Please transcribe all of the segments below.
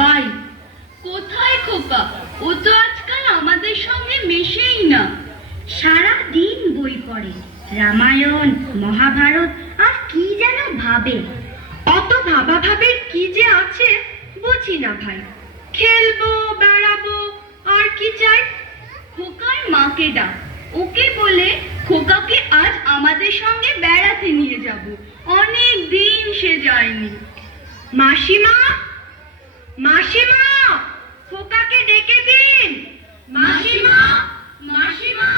সবাই। কোথায় খোকা? ও তো আজকাল আমাদের সঙ্গে মেশেই না। সারা দিন বই পড়ে, রামায়ণ মহাভারত আর কি যেন ভাবে। অত ভাবা ভাবের কি যে আছে বুঝি না ভাই। খেলবো, বেড়াবো, আর কি চাই? খোকার মাকে ডাক, ওকে বলে খোকাকে আজ আমাদের সঙ্গে বেড়াতে নিয়ে যাব। অনেক দিন সে যায়নি। মাসিমা, মাসিমা, খোকাকে ডেকে দিন। মাসিমা, মাসিমা।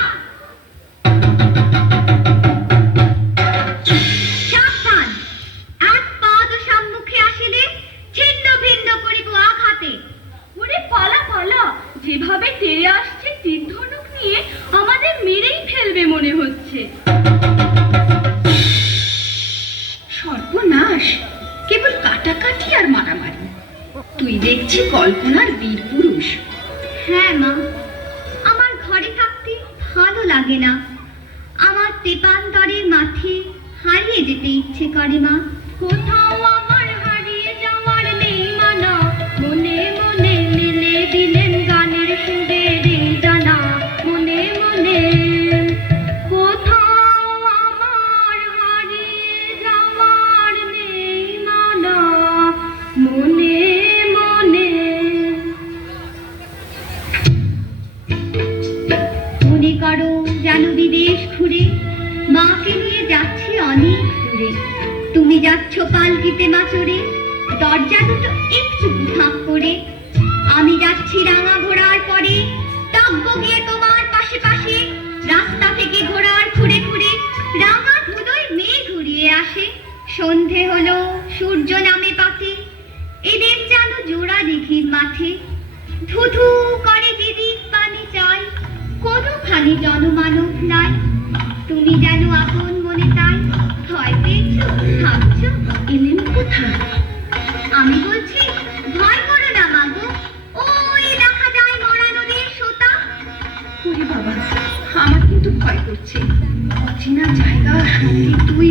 সাবধান, এক পাদ সম্মুখে আসিলে ছিন্ন ভিন্ন করিব আঘাতে। ওরে পালা পালা, যেভাবে তেড়ে আসছে তীর ধনুক নিয়ে আমাদের মেরেই ফেলবে মনে হচ্ছে। সর্বনাশ, কেবল কাটাকাটি আর মারামারি। তুই দেখছি কল্পনার বীর পুরুষ। হ্যাঁ মা, আমার ঘরে থাকতে ভালো লাগে না। আমার তেপান্তরের মাঠে হারিয়ে যেতে ইচ্ছে করে মা। কোথাও আমার হারিয়ে যাওয়ার নেই মানা, মনে মনে মিলে দিলেন গানের সুরে রে জানা। মনে মনে কোথাও আমার হারিয়ে যাওয়ার নেই মানা, মনে মনে। মনে করো যেন বিদেশ ঘুরে মাকে নিয়ে যাচ্ছি অনেক দূরে। তুমি যাচ্ছ পালকিতে মাচড়ে, দরজা দুটো একটু ফাঁক করে। আমি যাচ্ছি রাঙা ঘোড়ার পরে, তব্য গিয়ে তোমার পাশে পাশে। রাস্তা থেকে ঘোড়ার খুঁড়ে খুঁড়ে রাঙা ধুলোয় মেঘ ঘুরিয়ে আসে। সন্ধে হলো, সূর্য নামে পাতে, এদের যেন জোড়া দিঘির মাঠে। ধুধু করে দিদির পানি চাই, কোনোখানি জনমানব নাই। তুমি যেন আপন মনে তাই, ভয় পেয়েছ ভাবছ এলেন কোথায়। আমি বলছি ভয় করো না মাগো, ওই দেখা যায় মরা নদীর সোতা। ওরে বাবা, আমার কিন্তু ভয় করছে। অচেনা জায়গা, সঙ্গে তুই,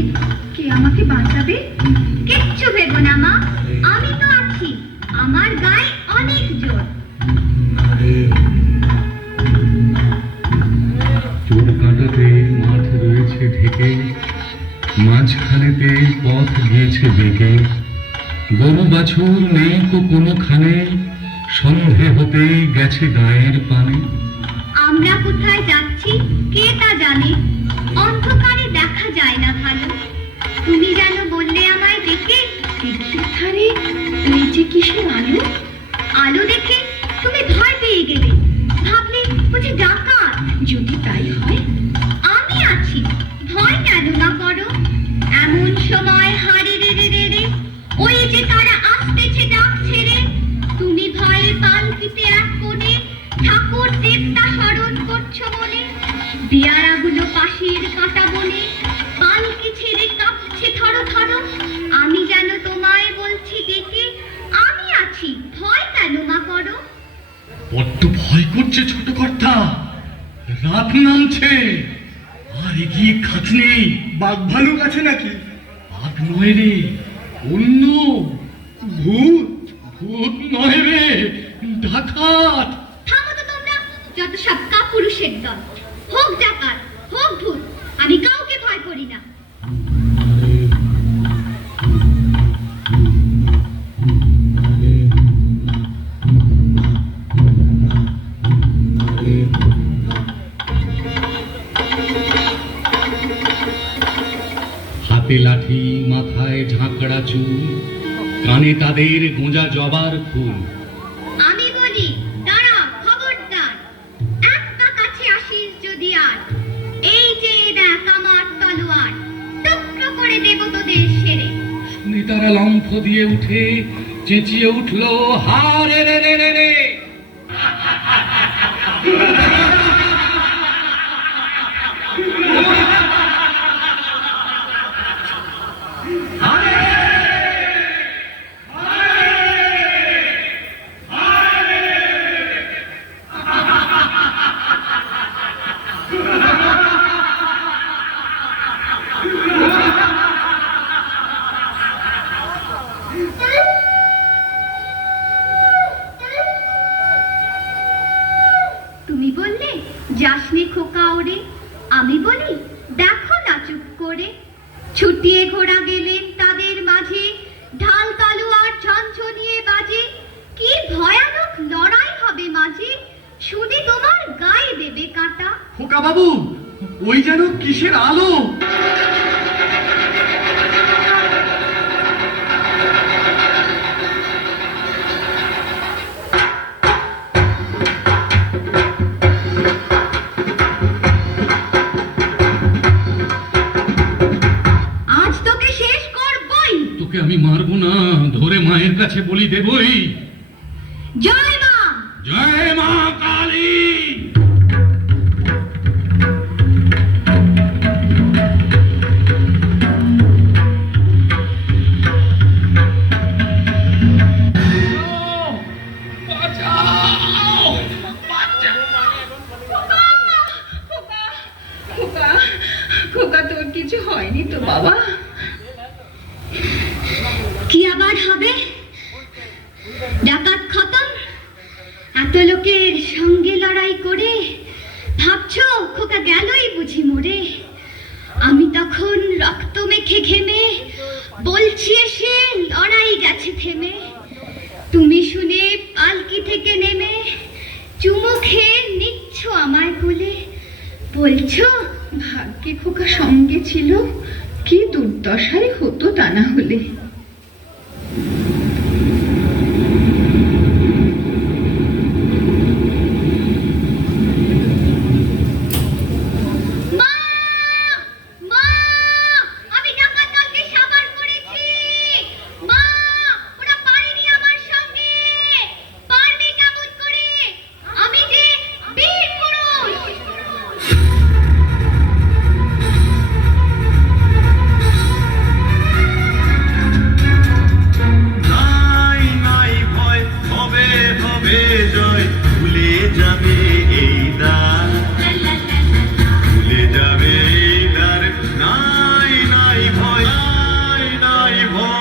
কে আমাকে বাঁচাবে? কিচ্ছু ভেবো না মা, আমি তো আছি। আমার গায়ে অনেক জোর। চোর কাঁটাতে মাঠ রয়েছে ঢেকে, মাঝখানেতে পথ গিয়েছে বেঁকে। গরু বাছুর নেই তো কোনোখানে, সন্ধে হতেই গেছে গায়ের পানে। আমরা কোথায় যাচ্ছি কে তা জানে, অন্ধকারে দেখা যায় না ভালো। তুমি যেন বললে আমায় দেখে, তীর্থের ধারে এই যে কিসের আলো। আলো দেখে তুমি ভয় পেয়ে গেলে, ভাবলে বুঝি ডাকাত। যদি তাই হয়, আমি আছি, ভয় কেন না করো। এমন সময় হাড়ি রে রে রে রে, ওই যে তারা আসতেছে ডাক ছেড়ে। তুমি ভয়ে পালকিতে এক কোণে ঠাকুর দেবতা স্মরণ করছো বলে। দিয়ারাগুলো পাশের কাঁটা বনে, পালকি ছেড়ে কাঁপছে থরো থরো। আমি যেন তোমায় বলছি ডেকে, আমি আছি, ভয় কেন মা করো। বড্ড ভয় করছে ছোট কর্তা, রাত নামছে। আর এগিয়ে খাত নেই। বাঘ ভালুক আছে নাকি? বাঘ নয় রে, অন্য ভূত। ভূত নয় রে, ডাকাত। থামো তো তোমরা, যত সব কাপুরুষের দল। হোক ডাকাত, হোক ভূত, আমি কাউকে ভয় করি না। হাতে লাঠি, মাথায় ঝাঁকড়া চুল, কানে তাদের গোঁজা জবার ফুল। আমি বলি দাঁড়া, খবরদার, এক পা কাছে আসিস যদি আর। এই যে দেখ আমার তলোয়ার, টুকরো করে দেব তোদের সেরে। নেতারা লম্ফ দিয়ে উঠে চেঁচিয়ে উঠল, হারে রে রে রে রে। যাসনি খোকা ওরে, আমি বলি দেখো না চুপ করে। ছুটিয়ে ঘোড়া গেলেন তাদের মাঝে, ঢাল তলোয়ার ঝনঝনিয়ে বাজে। কি ভয়ানক লড়াই হবে মাঝে, শুনে তোমার গায়ে দেবে কাঁটা। খোকা বাবু, ওই যেন কিসের আলো! আজ তোকে শেষ করবই। তোকে আমি মারবো না, ধরে মায়ের কাছে বলি দেবই। জয় মা। জয় মা কালী। খোকা, খোকা তোর কিছু হয়নি তো বাবা? কি আবার হবে? ডাকাত খতম। এত লোকের সঙ্গে লড়াই করে ভাবছো খোকা গেলই বুঝি মরে। আমি তখন রক্ত মেখে ঘেমে বলছি এসে লড়াই গেছে থেমে। তুমি শুনে পালকি থেকে নেমে চুমু খেয়ে নিচ্ছ আমায় কোলে, বলছো ভাগ্যে খোকা সঙ্গে ছিল, কি দুর্দশাই হতো তা না হলে। মা, মা, আমি ডাকাত দলকে সাবার করেছি। মা, ওরা পারেনি আমার সঙ্গে। পারবে কেমন করে? আমি যে বীর পুরুষ। নাই নাই ভয়, হবে হবে জয়, ভুলে যাবে এই দ্বার, ভুলে যাবে এই দ্বার। নাই নাই ভয়, নাই নাই ভয়।